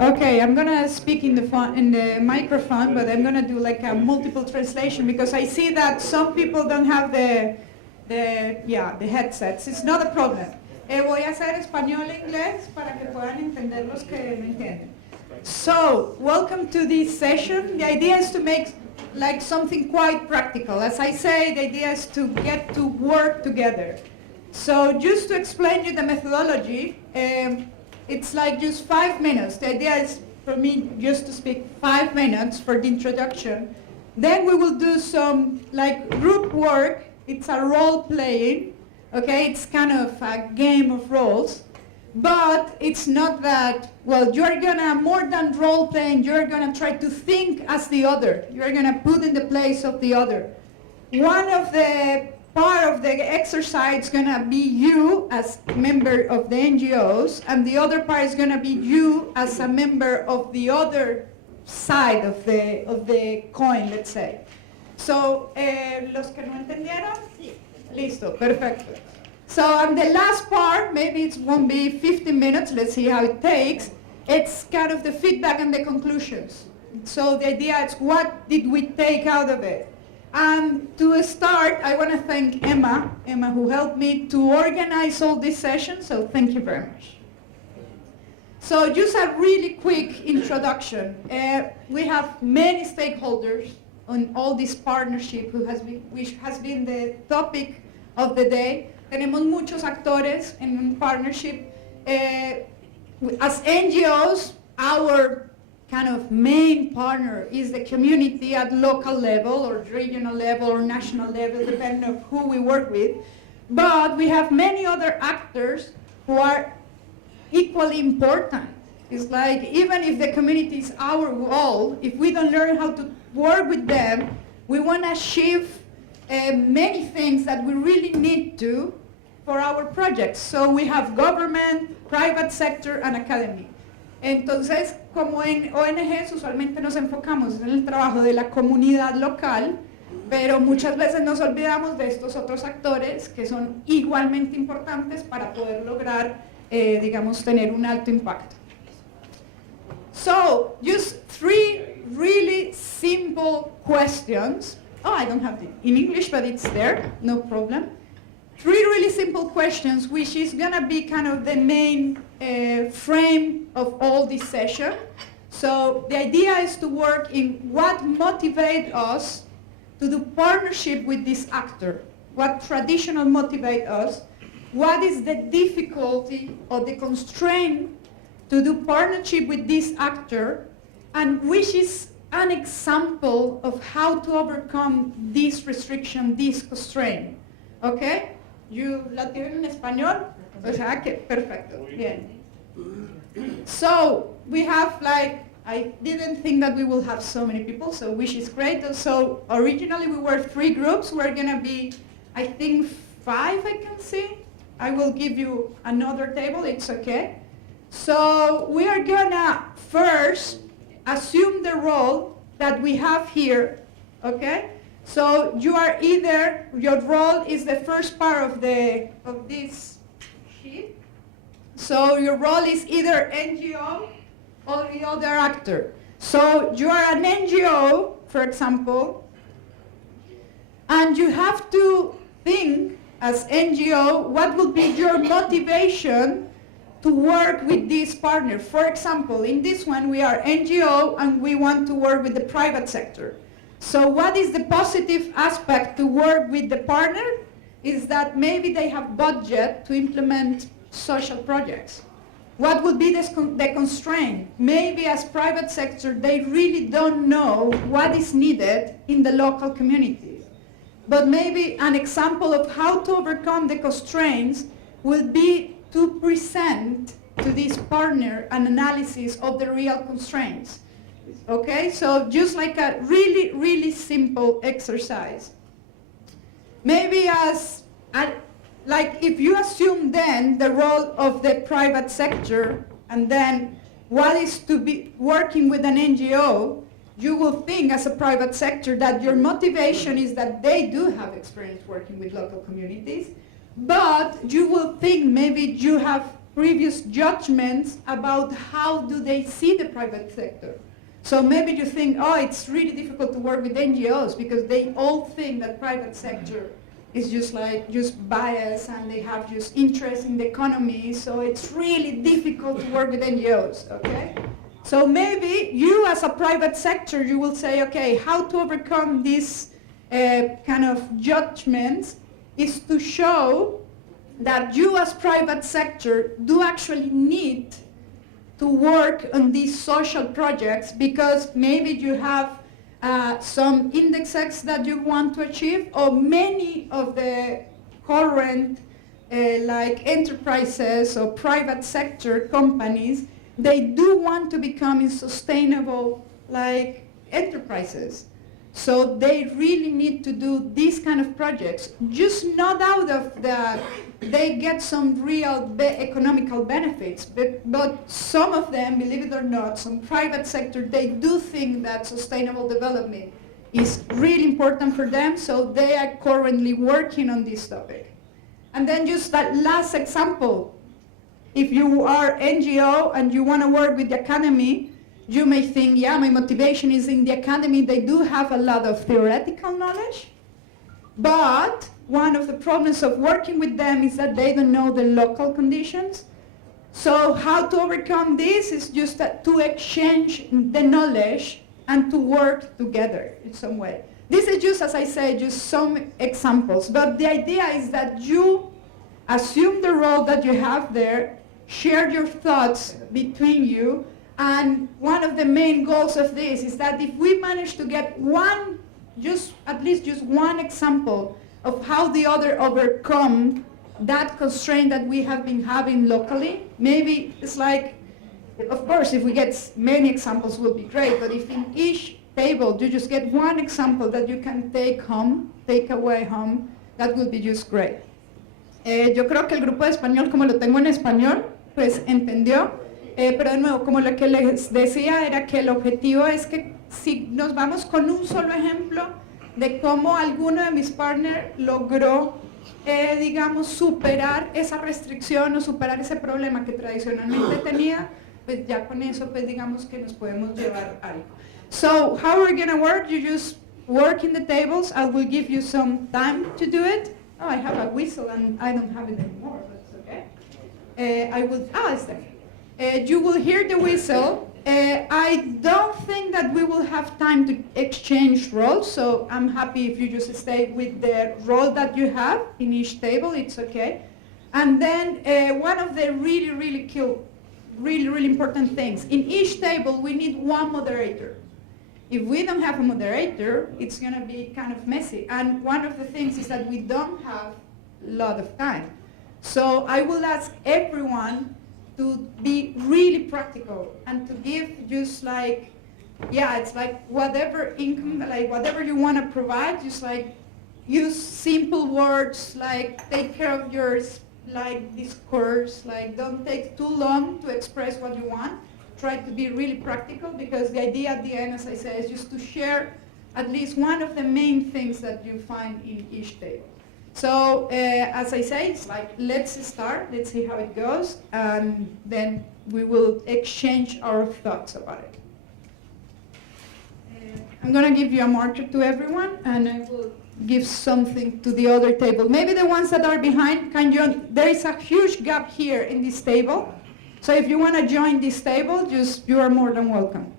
Okay, I'm gonna speak in the microphone, but I'm gonna do like a multiple translation because I see that some people don't have the headsets. It's not a problem. Voy a hacer español-inglés para que puedan entender los que no entienden. So, welcome to this session. The idea is to make like something quite practical. As I say, the idea is to get to work together. So, just to explain you the methodology, it's like just 5 minutes. The idea is for me just to speak 5 minutes for the introduction. Then we will do some like group work. It's a role playing. Okay, it's kind of a game of roles. But it's not that, well, you're gonna, more than role playing, you're gonna try to think as the other. You're gonna put in the place of the other. One of the part of the exercise is gonna be you as a member of the NGOs, and the other part is gonna be you as a member of the other side of the coin, let's say. So, los que no entendieron, sí. Listo, perfecto. So, and the last part, maybe it won't be 15 minutes, let's see how it takes. It's kind of the feedback and the conclusions. So the idea is what did we take out of it? And to start, I want to thank Emma who helped me to organize all these sessions, so thank you very much. So just a really quick introduction. We have many stakeholders on all this partnership which has been the topic of the day. Tenemos muchos actores en un partnership. As NGOs, our kind of main partner is the community at local level or regional level or national level, depending on who we work with. But we have many other actors who are equally important. It's like even if the community is our goal, if we don't learn how to work with them, we want to achieve many things that we really need to for our projects. So we have government, private sector, and academy. Entonces, como en ONGs, usualmente nos enfocamos en el trabajo de la comunidad local, pero muchas veces nos olvidamos de estos otros actores que son igualmente importantes para poder lograr, digamos, tener un alto impacto. So, just 3 really simple questions. Oh, I don't have it in English, but it's there, no problem. 3 really simple questions, which is going to be kind of the main frame of all this session. So the idea is to work in what motivates us to do partnership with this actor, what traditional motivate us, what is the difficulty or the constraint to do partnership with this actor, and which is an example of how to overcome this restriction, this constraint. Okay? ¿You la tienen en español? O sea que, perfecto, bien. So, we have like, I didn't think that we will have so many people, so which is great. So, originally we were 3 groups. We're gonna be, I think, 5 I can see. I will give you another table, it's okay. So, we are gonna first assume the role that we have here, okay? So you are either, your role is the first part of this sheet. So your role is either NGO or the other actor. So you are an NGO, for example, and you have to think as NGO, what will be your motivation to work with this partner? For example, in this one, we are NGO and we want to work with the private sector. So what is the positive aspect to work with the partner is that maybe they have budget to implement social projects. What would be the constraint? Maybe as private sector, they really don't know what is needed in the local community. But maybe an example of how to overcome the constraints will be to present to this partner an analysis of the real constraints. Okay, so just like a really, really simple exercise. Maybe like if you assume then the role of the private sector and then what is to be working with an NGO, you will think as a private sector that your motivation is that they do have experience working with local communities, but you will think maybe you have previous judgments about how do they see the private sector. So maybe you think, oh, it's really difficult to work with NGOs because they all think that private sector is just bias and they have just interest in the economy, so it's really difficult to work with NGOs, okay? So maybe you as a private sector, you will say, okay, how to overcome these kind of judgments is to show that you as private sector do actually need to work on these social projects because maybe you have some indexes that you want to achieve, or many of the current like enterprises or private sector companies, they do want to become sustainable like enterprises. So they really need to do these kind of projects, just not out of that they get some real economical benefits, but some of them, believe it or not, some private sector, they do think that sustainable development is really important for them, so they are currently working on this topic. And then just that last example, if you are NGO and you want to work with the academy, you may think, yeah, my motivation is in the academy. They do have a lot of theoretical knowledge, but one of the problems of working with them is that they don't know the local conditions. So how to overcome this is just to exchange the knowledge and to work together in some way. This is just, as I say, just some examples, but the idea is that you assume the role that you have there, share your thoughts between you, and one of the main goals of this is that if we manage to get at least just one example of how the other overcome that constraint that we have been having locally, maybe it's like, of course, if we get many examples would be great, but if in each table you just get one example that you can take away home, that would be just great. Yo creo que el grupo de español, como lo tengo en español, pues entendió. Pero de nuevo, como lo que les decía era que el objetivo es que si nos vamos con un solo ejemplo de cómo alguno de mis partners logró, digamos, superar esa restricción o superar ese problema que tradicionalmente tenía, pues ya con eso, pues digamos que nos podemos llevar algo. So, how we're going to work, you just work in the tables. I will give you some time to do it. Oh, I have a whistle and I don't have it anymore, but it's okay. It's there. You will hear the whistle. I don't think that we will have time to exchange roles, so I'm happy if you just stay with the role that you have in each table, it's okay. And then one of the really important things, in each table we need one moderator. If we don't have a moderator, it's going to be kind of messy. And one of the things is that we don't have a lot of time. So I will ask everyone to be really practical and to give just like, yeah, it's like whatever income, like whatever you want to provide, just like use simple words, like take care of your like discourse, like don't take too long to express what you want. Try to be really practical because the idea at the end, as I say, is just to share at least one of the main things that you find in each table. So, as I say, it's like, let's start, let's see how it goes, and then we will exchange our thoughts about it. I'm going to give you a marker to everyone, and I will give something to the other table. Maybe the ones that are behind can join. There is a huge gap here in this table, so if you want to join this table, you are more than welcome.